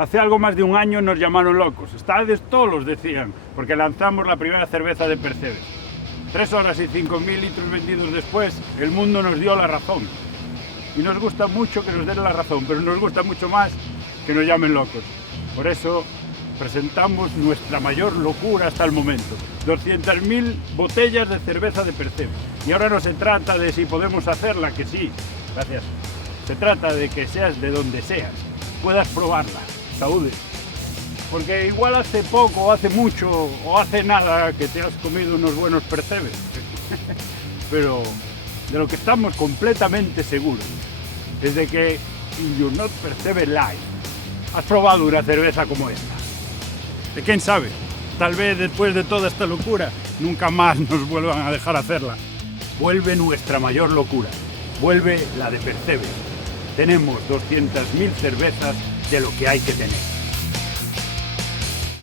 Hace algo más de un año nos llamaron locos. Estades tolos, decían, porque lanzamos la primera cerveza de Percebes. 3 horas y 5.000 litros vendidos después, el mundo nos dio la razón. Y nos gusta mucho que nos den la razón, pero nos gusta mucho más que nos llamen locos. Por eso presentamos nuestra mayor locura hasta el momento. 200.000 botellas de cerveza de Percebes. Y ahora no se trata de si podemos hacerla, que sí, gracias. Se trata de que seas de donde seas, puedas probarla. Saúde. Porque igual hace poco, o hace mucho, o hace nada que te has comido unos buenos Percebes. Pero de lo que estamos completamente seguros es de que in your not Percebes life has probado una cerveza como esta. ¿De quién sabe? Tal vez después de toda esta locura nunca más nos vuelvan a dejar hacerla. Vuelve nuestra mayor locura. Vuelve la de Percebes. Tenemos 200.000 cervezas de lo que hay que tener.